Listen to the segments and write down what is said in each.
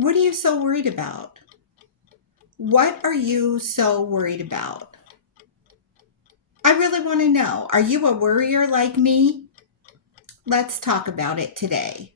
What are you so worried about? What are you so worried about? I really want to know. Are you a worrier like me? Let's talk about it today.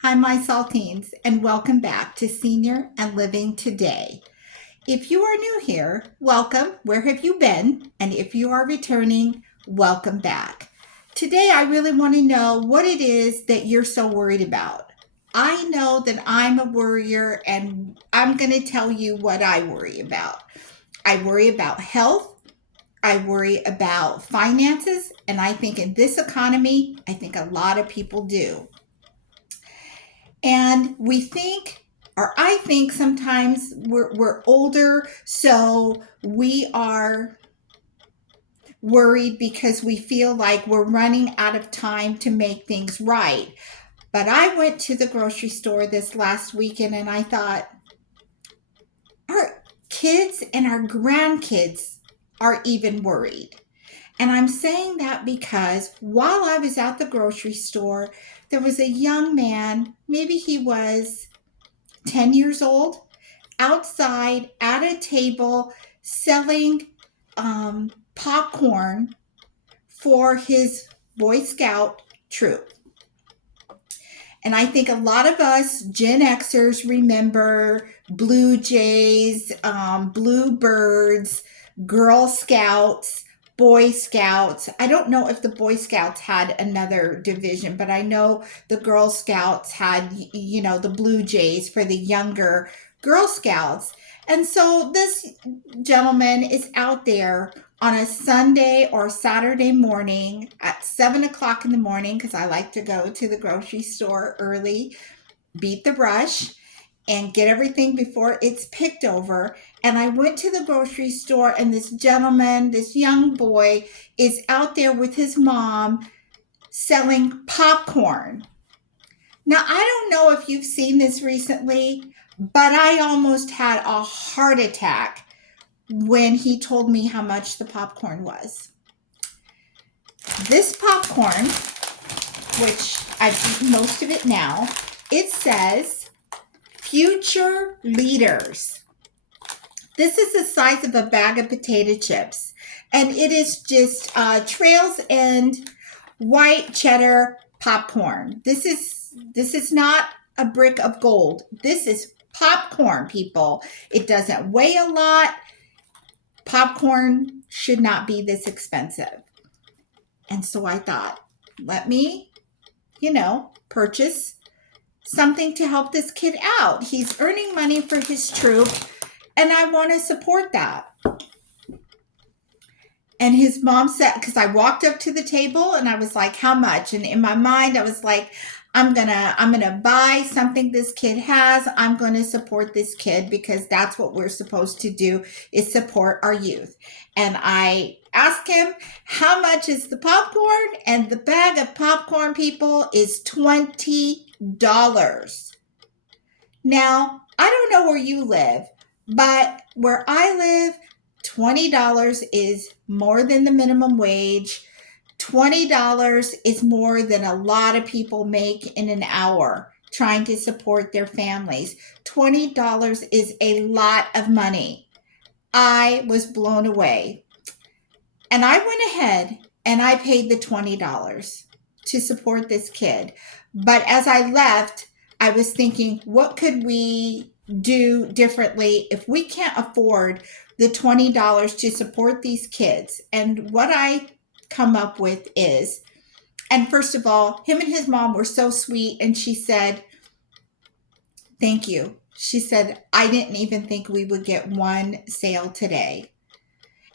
Hi, my saltines, and welcome back to Senior and Living Today. If you are new here, welcome. Where have you been? And if you are returning, welcome back. Today, I really want to know what it is that you're so worried about. I know that I'm a worrier, and I'm going to tell you what I worry about. I worry about health. I worry about finances. And I think in this economy, I think a lot of people do. And we think, or I think sometimes we're older, so we are worried because we feel like we're running out of time to make things right. But I went to the grocery store this last weekend and I thought, our kids and our grandkids are even worried. And I'm saying that because while I was at the grocery store, there was a young man, maybe he was 10 years old, outside at a table selling popcorn for his Boy Scout troop. And I think a lot of us Gen Xers remember Blue Jays, Bluebirds, Girl Scouts, Boy Scouts. I don't know if the Boy Scouts had another division, but I know the Girl Scouts had, the Blue Jays for the younger Girl Scouts. And so this gentleman is out there on a Sunday or Saturday morning at 7 o'clock in the morning, because I like to go to the grocery store early, beat the brush, and get everything before it's picked over. And I went to the grocery store, and this gentleman, this young boy, is out there with his mom selling popcorn. Now, I don't know if you've seen this recently, but I almost had a heart attack when he told me how much the popcorn was. This popcorn, which I've eaten most of it now, it says Future Leaders. This is the size of a bag of potato chips, and it is just Trails End white cheddar popcorn. This is not a brick of gold. This is popcorn, people. It doesn't weigh a lot. Popcorn should not be this expensive. And so I thought, let me, purchase something to help this kid out. He's earning money for his troop, and I want to support that. And his mom said, because I walked up to the table and I was like, how much? And in my mind, I was like, I'm gonna buy something this kid has. I'm gonna support this kid because that's what we're supposed to do, is support our youth. And I asked him, how much is the popcorn? And the bag of popcorn, people, is $20. Now, I don't know where you live, but where I live, $20 is more than the minimum wage. $20 is more than a lot of people make in an hour trying to support their families. $20 is a lot of money. I was blown away. And I went ahead and I paid the $20 to support this kid. But as I left, I was thinking, what could we do differently if we can't afford the $20 to support these kids? And what I come up with is, and first of all, him and his mom were so sweet, and she said, thank you. She said, I didn't even think we would get one sale today.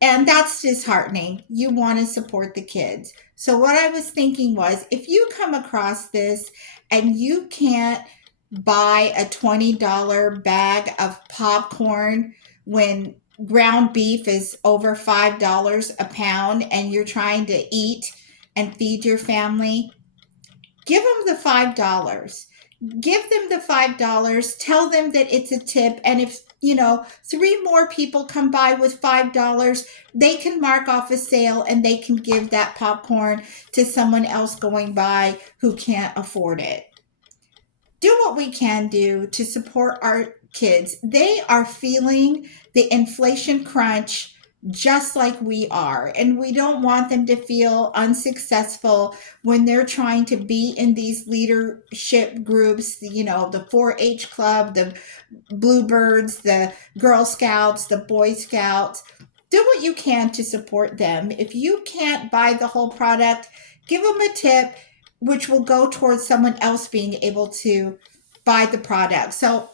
And that's disheartening. You want to support the kids. So what I was thinking was, if you come across this and you can't buy a $20 bag of popcorn when ground beef is over $5 a pound and you're trying to eat and feed your family, give them the $5. Give them the $5. Tell them that it's a tip. And if, 3 more people come by with $5, they can mark off a sale and they can give that popcorn to someone else going by who can't afford it. do what we can do to support our kids. They are feeling the inflation crunch just like we are. And we don't want them to feel unsuccessful when they're trying to be in these leadership groups, the 4-H club, the Bluebirds, the Girl Scouts, the Boy Scouts. Do what you can to support them. If you can't buy the whole product, give them a tip, which will go towards someone else being able to buy the product. So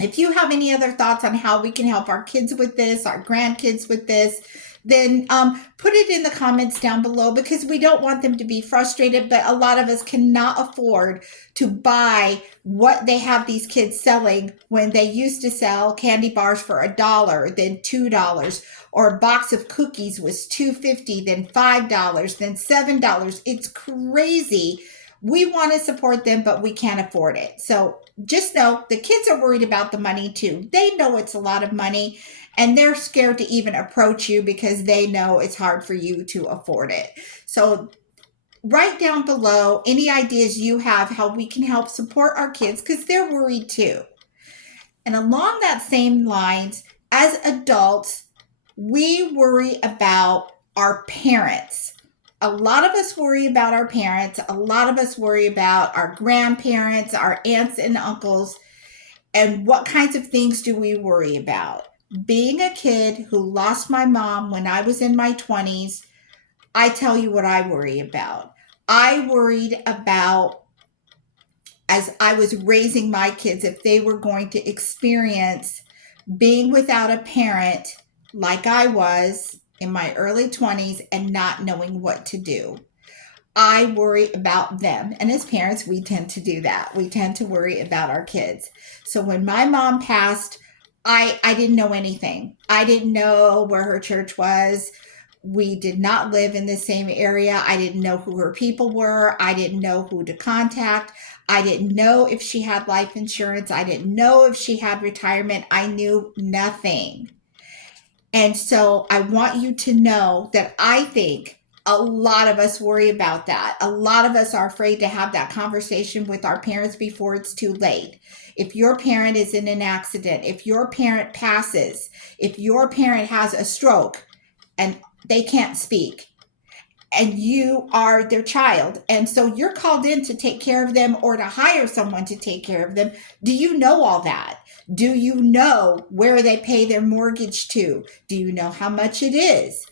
if you have any other thoughts on how we can help our kids with this, our grandkids with this, then put it in the comments down below, because we don't want them to be frustrated. But a lot of us cannot afford to buy what they have these kids selling when they used to sell candy bars for $1, then $2, or a box of cookies was $2.50, then $5, then $7. It's crazy. We want to support them, but we can't afford it. So just know the kids are worried about the money too. They know it's a lot of money, and they're scared to even approach you because they know it's hard for you to afford it. So write down below any ideas you have how we can help support our kids, because they're worried too. And along that same lines, as adults, we worry about our parents. A lot of us worry about our parents. A lot of us worry about our grandparents, our aunts and uncles. And what kinds of things do we worry about? Being a kid who lost my mom when I was in my 20s, I tell you what I worry about. I worried about, as I was raising my kids, if they were going to experience being without a parent like I was in my early 20s and not knowing what to do. I worry about them. And as parents, we tend to do that. We tend to worry about our kids. So when my mom passed, I didn't know anything. I didn't know where her church was. We did not live in the same area. I didn't know who her people were. I didn't know who to contact. I didn't know if she had life insurance. I didn't know if she had retirement. I knew nothing. And so I want you to know that I think a lot of us worry about that. A lot of us are afraid to have that conversation with our parents before it's too late. If your parent is in an accident, if your parent passes, if your parent has a stroke and they can't speak, and you are their child, and so you're called in to take care of them or to hire someone to take care of them, do you know all that? Do you know where they pay their mortgage to? Do you know how much it is?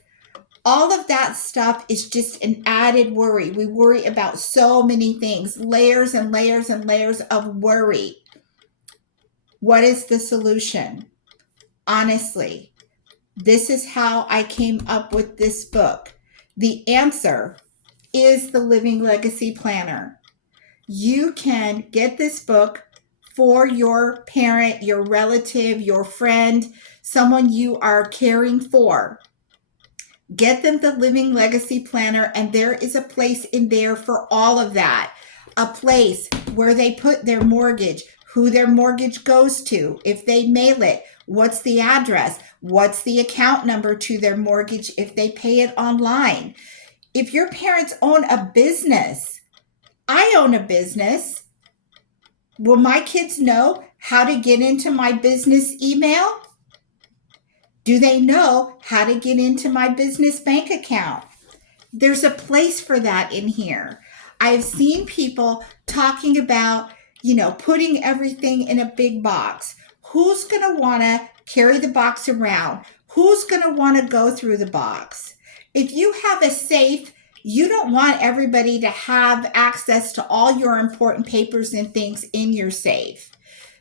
All of that stuff is just an added worry. We worry about so many things, layers and layers and layers of worry. What is the solution? Honestly, this is how I came up with this book. The answer is the Living Legacy Planner. You can get this book for your parent, your relative, your friend, someone you are caring for. Get them the Living Legacy Planner, and there is a place in there for all of that. A place where they put their mortgage, who their mortgage goes to, if they mail it, what's the address, what's the account number to their mortgage if they pay it online. If your parents own a business, I own a business. Will my kids know how to get into my business email? Do they know how to get into my business bank account? There's a place for that in here. I've seen people talking about, putting everything in a big box. Who's going to want to carry the box around? Who's going to want to go through the box? If you have a safe, you don't want everybody to have access to all your important papers and things in your safe.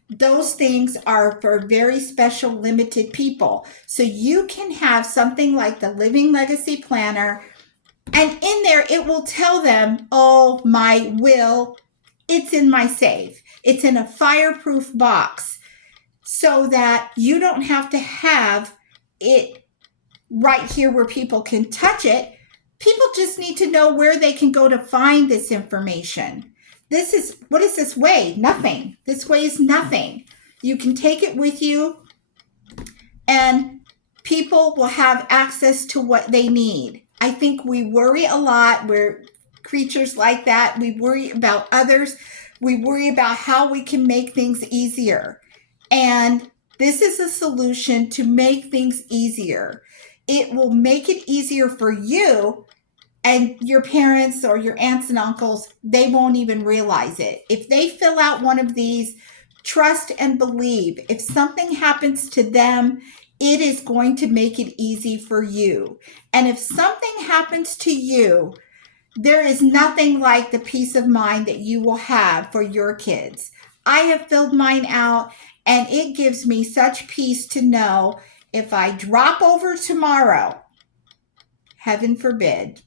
Those things are for very special, limited people. So you can have something like the Living Legacy Planner, and in there it will tell them, oh, my will, it's in my safe. It's in a fireproof box so that you don't have to have it right here where people can touch it. People just need to know where they can go to find this information. What is this weigh? Nothing. This weighs nothing. You can take it with you, and people will have access to what they need. I think we worry a lot. We're creatures like that. We worry about others, We worry about how we can make things easier. And this is a solution to make things easier. It will make it easier for you, and your parents or your aunts and uncles, they won't even realize it. If they fill out one of these, trust and believe, if something happens to them, it is going to make it easy for you. And if something happens to you, there is nothing like the peace of mind that you will have for your kids. I have filled mine out, and it gives me such peace to know if I drop over tomorrow, heaven forbid,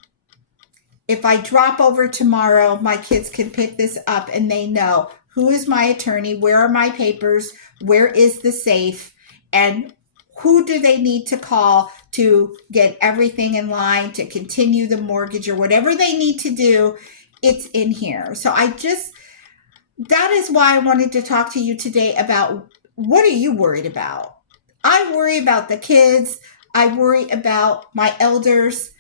if I drop over tomorrow, my kids can pick this up and they know who is my attorney, where are my papers, where is the safe, and who do they need to call to get everything in line to continue the mortgage or whatever they need to do. It's in here. So that is why I wanted to talk to you today about, what are you worried about? I worry about the kids. I worry about my elders.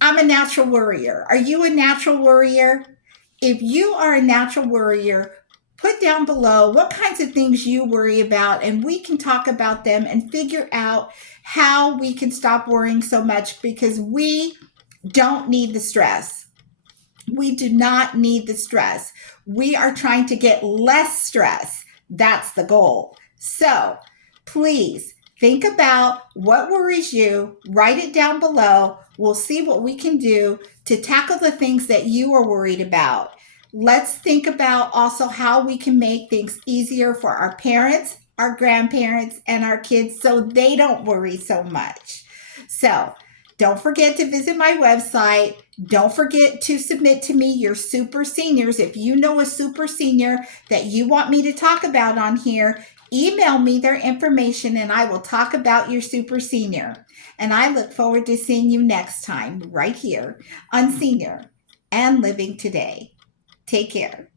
I'm a natural worrier. Are you a natural worrier? If you are a natural worrier, put down below what kinds of things you worry about, and we can talk about them and figure out how we can stop worrying so much, because we don't need the stress. We do not need the stress. We are trying to get less stress. That's the goal. So please think about what worries you. Write it down below. We'll see what we can do to tackle the things that you are worried about. Let's think about also how we can make things easier for our parents, our grandparents, and our kids so they don't worry so much. So don't forget to visit my website. Don't forget to submit to me your super seniors. If you know a super senior that you want me to talk about on here, email me their information and I will talk about your super senior. And I look forward to seeing you next time right here on Senior and Living Today. Take care.